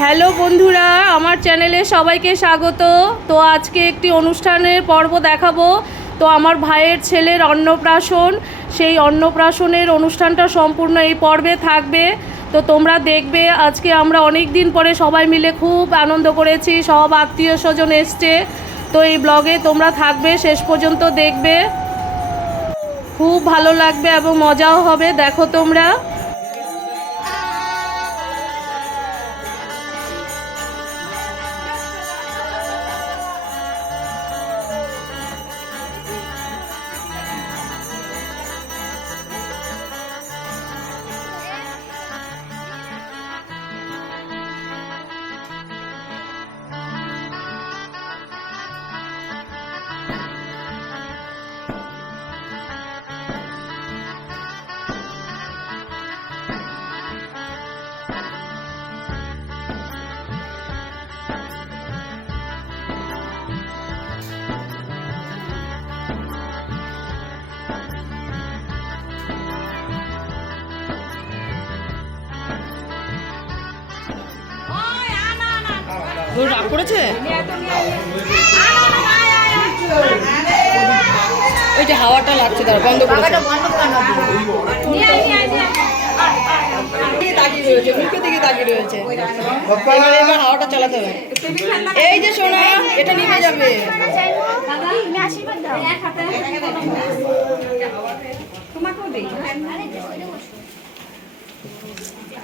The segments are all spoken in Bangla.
হ্যালো বন্ধুরা, আমার চ্যানেলে সবাইকে স্বাগত। তো আজকে একটি অনুষ্ঠানের পর্ব দেখাবো। তো আমার ভাইয়ের ছেলের অন্নপ্রাশন, সেই অন্নপ্রাশনের অনুষ্ঠানটা সম্পূর্ণ এই পর্বে থাকবে। তো তোমরা দেখবে, আজকে আমরা অনেক দিন পরে সবাই মিলে খুব আনন্দ করেছি, সব আত্মীয় স্বজন এসছে। তো এই ব্লগে তোমরা থাকবে, শেষ পর্যন্ত দেখবে। খুব ভালো লাগবে এবং মজাও হবে, দেখো তোমরা। রাগ করেছে? ওই যে হাওয়াটা লাগছে তার বন্ধ করেছে তাকিয়ে রয়েছে মুখের দিকে তাকিয়ে রয়েছে। এবার এবার হাওয়াটা চালাতে হবে। এই যে সোনা এটা নিভে যাবে।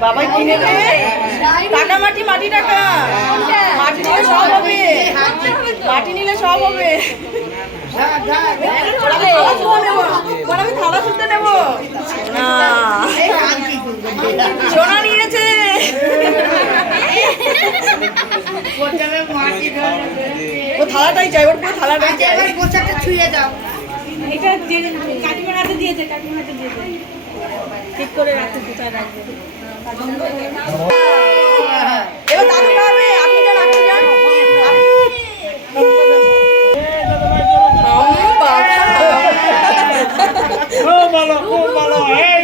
বাবা কিনে টাকা মাটি মাটি টাকা মাটি নিলে সব হবে মাটি নিলে সব হবে আমি থালা শুনতে নেব না সোনা নিয়েছে ও থালাটাই চাই ওর পুরো থালাটাই চাই। এটা যে কাকিমার হাতে দিয়েছে কাকিমার হাতে দিয়েছে ঠিক করে রাখতে কোথায় রাখবে? এবার দাদু খাবে আপনি যান আপনি যান। খুব ভালো খুব ভালো। এই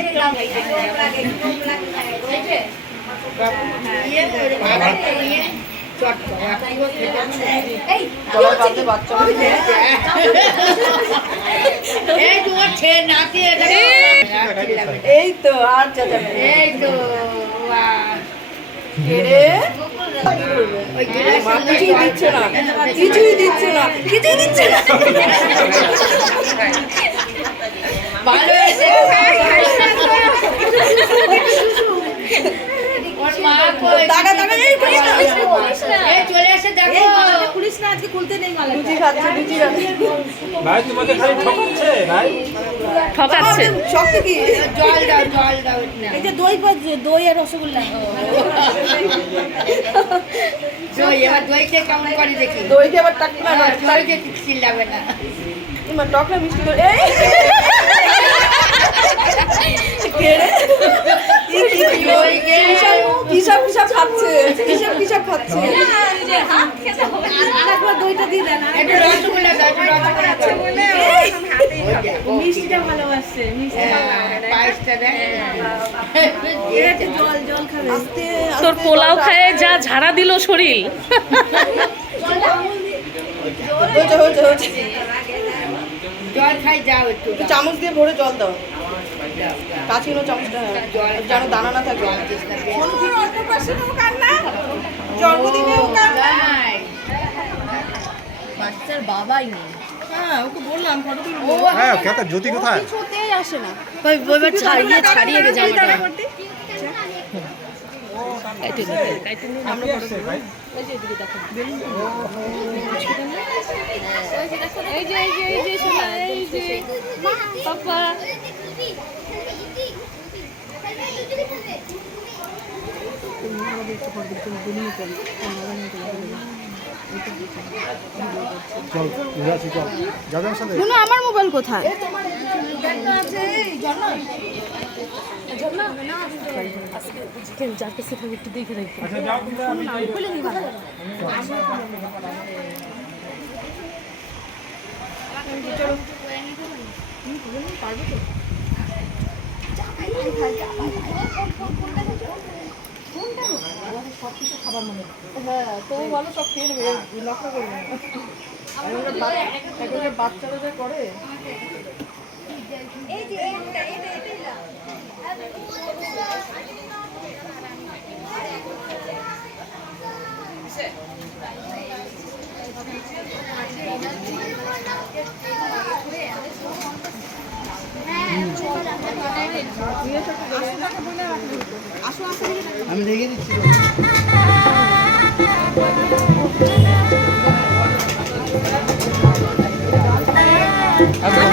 এই তো আর চাচা এই তো কিছুই দিচ্ছে না। কিছুই দিচ্ছে না। কিছুই দিচ্ছে না ভালো হয়েছে টাকা টাকা এই করিস না পুলিশ না আজকে খুলতে নেই মালা লুচি খাচ্ছে লুচি খাচ্ছে। ভাই তোমাকে খালি ঠকাচ্ছে ভাই? ঠকাচ্ছে শক্ত কি? এই যে দই পাচ্ছে দই আর রসগোল্লা। দই দইকে আবার টাক না ইমা টক। না। মিষ্টি করে। এই! কেড়ে কিসব কিসব খাচ্ছে কিসব কিসব খাচ্ছে দইটা দিয়ে দেন মিষ্টিটা ভালোবাসছে মিষ্টি এটা জল জল খাবে আস্তে তোর পোলাও খায় যা ঝাড়া দিল শরীর। হয়েছে হয়েছে হয়েছে। একটু। চামচ দিয়ে ভরে জল দাও। কাছে নো চামচটা যেন দানা না থাকে বাচ্চার বাবাই নেই হ্যাঁ ওকে বললাম ফটো তুলবো হ্যাঁ কেতা জ্যোতি কোথায় কিছুতেই আসে না ওই ওইবার ছাড়িয়ে ছাড়িয়ে গে জামাটা আপনি আসছে ভাই এই যে এই যে এই যে শোনা এই যে পাপা চল ঘুরে চল। যাবে আমার সাথে? শুনো আমার মোবাইল কোথায়? আচ্ছা কিছু কিন্তু মনে হ্যাঁ তবু ভালো সব খেয়ে নেবে লক্ষ্য করবে এখনকার বাচ্চা- এখনকার এই যে করে আমি দেখে দিচ্ছি। দশ